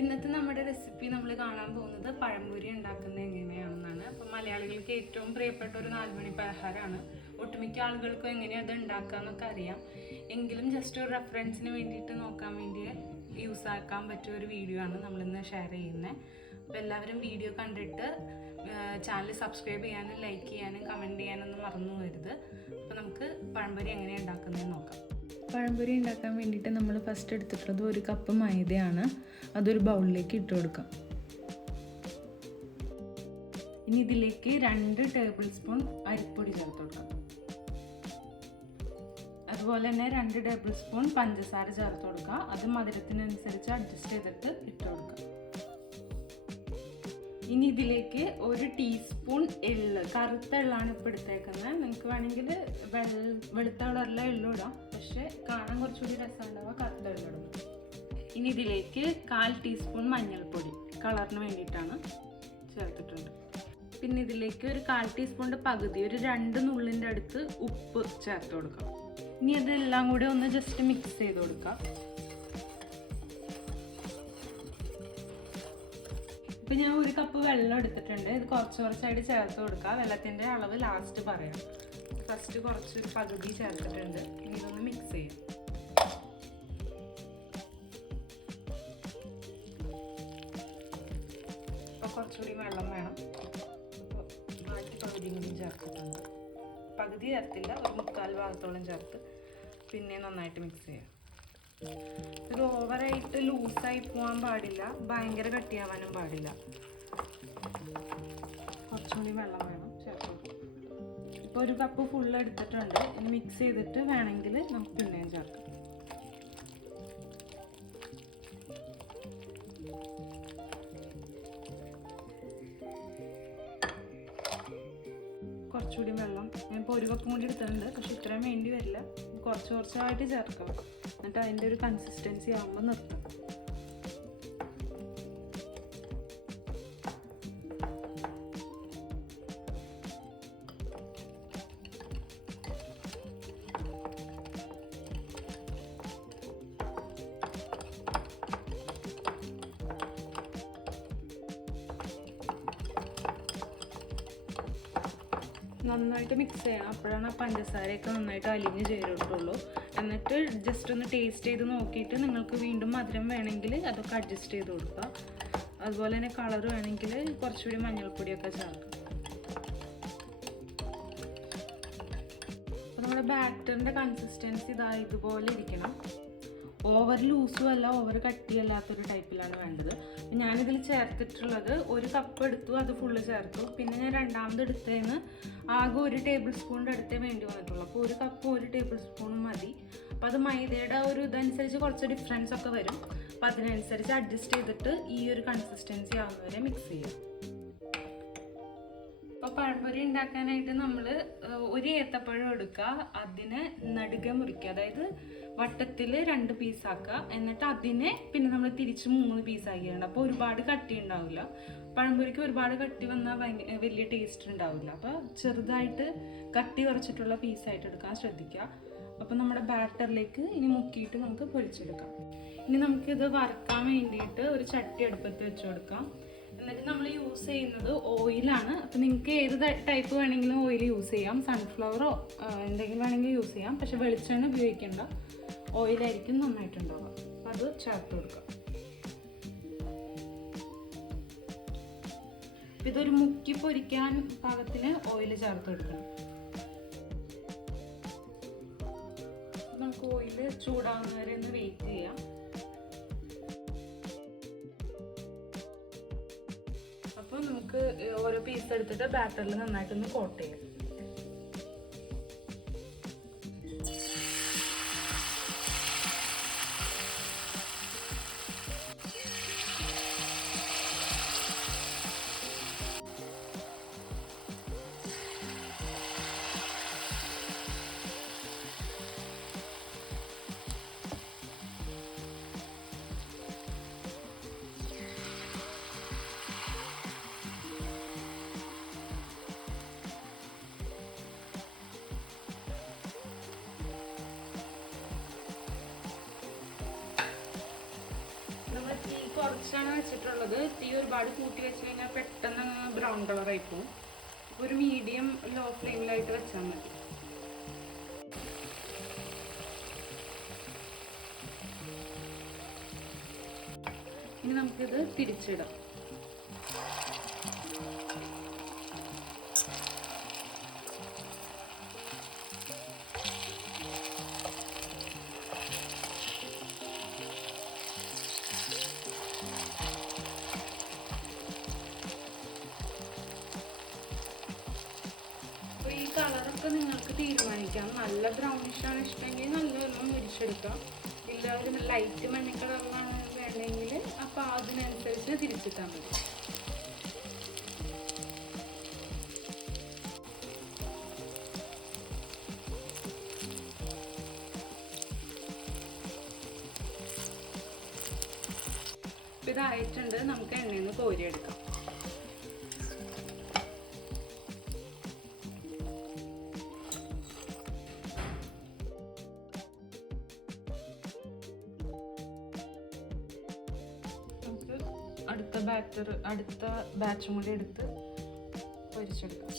ഇന്നത്തെ നമ്മുടെ റെസിപ്പി നമ്മൾ കാണാൻ പോകുന്നത് പഴംപൊരി ഉണ്ടാക്കുന്നത് എങ്ങനെയാണെന്നാണ്. അപ്പം മലയാളികൾക്ക് ഏറ്റവും പ്രിയപ്പെട്ട ഒരു 4 മണി പലഹാരമാണ്. ഒട്ടുമിക്ക ആളുകൾക്കും എങ്ങനെയാണ് അത് ഉണ്ടാക്കാമെന്നൊക്കെ അറിയാം. എങ്കിലും ജസ്റ്റ് ഒരു റെഫറൻസിന് വേണ്ടിയിട്ട് നോക്കാൻ വേണ്ടി യൂസ് ആക്കാൻ പറ്റിയ ഒരു വീഡിയോ ആണ് നമ്മളിന്ന് ഷെയർ ചെയ്യുന്നത്. അപ്പോൾ എല്ലാവരും വീഡിയോ കണ്ടിട്ട് ചാനൽ സബ്സ്ക്രൈബ് ചെയ്യാനും ലൈക്ക് ചെയ്യാനും കമൻറ്റ് ചെയ്യാനൊന്നും മറന്നു പോകരുത്. അപ്പോൾ നമുക്ക് പഴംപൊരി എങ്ങനെയാണ് ഉണ്ടാക്കുന്നതെന്ന് നോക്കാം. പഴംപൊരി ഉണ്ടാക്കാൻ വേണ്ടിയിട്ട് നമ്മൾ ഫസ്റ്റ് എടുത്തിട്ടുള്ളത് 1 കപ്പ് മൈദയാണ്. അതൊരു ബൗളിലേക്ക് ഇട്ട് കൊടുക്കാം. ഇനി ഇതിലേക്ക് 2 ടേബിൾ സ്പൂൺ അരിപ്പൊടി ചേർത്ത് കൊടുക്കാം. അതുപോലെ തന്നെ 2 ടേബിൾ സ്പൂൺ പഞ്ചസാര ചേർത്ത് കൊടുക്കുക. അത് മധുരത്തിനനുസരിച്ച് അഡ്ജസ്റ്റ് ചെയ്തിട്ട് ഇട്ട് കൊടുക്കുക. ഇനി ഇതിലേക്ക് 1 ടീസ്പൂൺ എള്ള്, കറുത്ത എള്ളാണ് ഇപ്പോൾ എടുത്തേക്കുന്നത്. നിങ്ങൾക്ക് വേണമെങ്കിൽ വെളുത്ത കളറിലെ എള്ളു ഇടാം, പക്ഷെ കാണാൻ കുറച്ചുകൂടി രസമുണ്ടാവുക കറുത്ത എള്ളിടും. ഇനി ഇതിലേക്ക് 1/4 ടീസ്പൂൺ മഞ്ഞൾപ്പൊടി കളറിന് വേണ്ടിയിട്ടാണ് ചേർത്തിട്ടുണ്ട്. പിന്നെ ഇതിലേക്ക് 1/4 ടീസ്പൂണിൻ്റെ പകുതി, ഒരു 2 നുള്ളിൻ്റെ അടുത്ത് ഉപ്പ് ചേർത്ത് കൊടുക്കാം. ഇനി അതെല്ലാം കൂടി ഒന്ന് ജസ്റ്റ് മിക്സ് ചെയ്ത് കൊടുക്കാം. ഇപ്പം ഞാൻ 1 കപ്പ് വെള്ളം എടുത്തിട്ടുണ്ട്. ഇത് കുറച്ചായിട്ട് ചേർത്ത് കൊടുക്കുക. വെള്ളത്തിൻ്റെ അളവ് ലാസ്റ്റ് പറയാം. ഫസ്റ്റ് കുറച്ചൊരു പകുതി ചേർത്തിട്ടുണ്ട്. ഇനി ഇതൊന്ന് മിക്സ് ചെയ്യാം. അപ്പോൾ കുറച്ചുകൂടി വെള്ളം വേണം. അപ്പോൾ ബാക്കി പകുതിയും കൂടി ചേർത്തിട്ടുണ്ട്. പകുതി ചേർത്തില്ല, ഒരു 3/4 ഭാഗത്തോളം ചേർത്ത് പിന്നെ നന്നായിട്ട് മിക്സ് ചെയ്യാം. ഇത് ഓവറായിട്ട് ലൂസായി പോകാൻ പാടില്ല, ഭയങ്കര കട്ടിയാവാനും പാടില്ല. കുറച്ചുകൂടി വെള്ളം വേണം ചേർത്ത്. ഇപ്പോൾ 1 കപ്പ് ഫുള്ള് എടുത്തിട്ടുണ്ട്. ഇനി മിക്സ് ചെയ്തിട്ട് വേണമെങ്കിൽ നമുക്ക് പിന്നെയും ചേർക്കാം. കുറച്ചുകൂടി വെള്ളം ഞാനിപ്പോൾ 1 കപ്പും കൂടി എടുത്തിട്ടുണ്ട്, പക്ഷെ ഇത്രയും വേണ്ടി വരില്ല. കുറച്ചായിട്ട് ചേർക്കണം. എന്നിട്ട് അതിൻ്റെ ഒരു കൺസിസ്റ്റൻസി ആകുമ്പോൾ നിർത്താം. നന്നായിട്ട് മിക്സ് ചെയ്യണം. അപ്പോഴാണ് ആ പഞ്ചസാരയൊക്കെ നന്നായിട്ട് അലിഞ്ഞ് ചേരുള്ളൂ. എന്നിട്ട് ജസ്റ്റ് ഒന്ന് ടേസ്റ്റ് ചെയ്ത് നോക്കിയിട്ട് നിങ്ങൾക്ക് വീണ്ടും മധുരം വേണമെങ്കിൽ അതൊക്കെ അഡ്ജസ്റ്റ് ചെയ്ത് കൊടുക്കുക. അതുപോലെ തന്നെ കളർ വേണമെങ്കിൽ കുറച്ചുകൂടി മഞ്ഞൾപ്പൊടിയൊക്കെ ചേർക്കാം. അപ്പോൾ നമ്മുടെ ബാറ്ററിൻ്റെ കൺസിസ്റ്റൻസി ഇതുപോലെ ഇരിക്കണം. ഓവർ ലൂസും അല്ല ഓവർ കട്ടിയല്ലാത്തൊരു ടൈപ്പിലാണ് വേണ്ടത്. ഞാനിതിൽ ചേർത്തിട്ടുള്ളത് 1 കപ്പ് എടുത്തു, അത് ഫുള്ള് ചേർത്തു. പിന്നെ ഞാൻ രണ്ടാമത് എടുത്തതിന് ആകെ 1 ടേബിൾ സ്പൂണിൻ്റെ അടുത്തേ വേണ്ടി വന്നിട്ടുള്ളൂ. അപ്പോൾ 1 കപ്പ് 1 ടേബിൾ സ്പൂൺ മതി. അപ്പോൾ അത് മൈദയുടെ ഒരു ഇതനുസരിച്ച് കുറച്ച് ഡിഫറൻസ് ഒക്കെ വരും. അപ്പോൾ അതിനനുസരിച്ച് അഡ്ജസ്റ്റ് ചെയ്തിട്ട് ഈ ഒരു കൺസിസ്റ്റൻസി ആവുന്നവരെ മിക്സ് ചെയ്യാം. അപ്പോൾ പഴംപൊരി ഉണ്ടാക്കാനായിട്ട് നമ്മൾ 1 ഏത്തപ്പഴം എടുക്കുക, അതിനെ നടുകെ മുറിക്കുക, അതായത് വട്ടത്തിൽ 2 പീസാക്കുക. എന്നിട്ട് അതിനെ പിന്നെ നമ്മൾ തിരിച്ച് 3 പീസാക്കിയിട്ടുണ്ട്. അപ്പോൾ ഒരുപാട് കട്ടി ഉണ്ടാവില്ല. പഴംപൊരിക്ക് ഒരുപാട് കട്ടി വന്നാൽ വലിയ ടേസ്റ്റ് ഉണ്ടാവില്ല. അപ്പോൾ ചെറുതായിട്ട് കട്ടി കുറച്ചിട്ടുള്ള പീസായിട്ട് എടുക്കാൻ ശ്രദ്ധിക്കുക. അപ്പോൾ നമ്മുടെ ബാറ്ററിലേക്ക് ഇനി മുക്കിയിട്ട് നമുക്ക് പൊരിച്ചെടുക്കാം. ഇനി നമുക്കിത് വറുക്കാൻ വേണ്ടിയിട്ട് ഒരു ചട്ടി അടുപ്പത്ത് വെച്ച് കൊടുക്കാം. എന്നിട്ട് നമ്മൾ യൂസ് ചെയ്യുന്നത് ഓയിലാണ്. അപ്പോൾ നിങ്ങൾക്ക് ഏത് ടൈപ്പ് വേണമെങ്കിലും ഓയിൽ യൂസ് ചെയ്യാം. സൺഫ്ലവറോ എന്തെങ്കിലും വേണമെങ്കിൽ യൂസ് ചെയ്യാം, പക്ഷെ വെളിച്ചെണ്ണ ഉപയോഗിക്കേണ്ട, ഓയിലായിരിക്കും നന്നായിട്ടുണ്ടാവുക. അപ്പോൾ അത് ചേർത്ത് കൊടുക്കാം. ഇതൊരു മുക്കി പൊരിക്കാൻ പാകത്തിന് ഓയിൽ ചേർത്ത് കൊടുക്കണം. നമുക്ക് ഓയിൽ ചൂടാവുന്നവരെ ഒന്ന് വെയിറ്റ് ചെയ്യാം. അപ്പോൾ നമുക്ക് ഓരോ പീസ് എടുത്തിട്ട് ബാറ്ററിൽ നന്നായിട്ടൊന്ന് കോട്ട് ചെയ്യാം. തീ കുറച്ചാണ് വെച്ചിട്ടുള്ളത്. തീ ഒരുപാട് കൂട്ടി വെച്ച് കഴിഞ്ഞാൽ പെട്ടെന്ന് ബ്രൗൺ കളറായി പോകും. ഒരു മീഡിയം ലോ ഫ്ലെയിമിലായിട്ട് വെച്ചാൽ മതി. ഇനി നമുക്കിത് തിരിച്ചിടാം. അപ്പോൾ ഈ കളറൊക്കെ നിങ്ങൾക്ക് തീരുമാനിക്കാം. നല്ല ബ്രൗണിഷാണ് ഇഷ്ടമെങ്കിൽ നല്ലൊന്നും മുരിച്ചെടുക്കാം. ഇല്ല ഒരു ലൈറ്റ് മഞ്ഞ കളറിലാണ് വേണമെങ്കിൽ അപ്പോൾ അതിനനുസരിച്ച് തിരിച്ചിട്ടാൽ മതി. അപ്പോൾ ഇതായിട്ടുണ്ട്. നമുക്ക് എണ്ണയിൽ നിന്ന് കോരിയെടുക്കാം. നമുക്ക് അടുത്ത ബാച്ചും കൂടി എടുത്ത് പൊരിച്ചെടുക്കാം.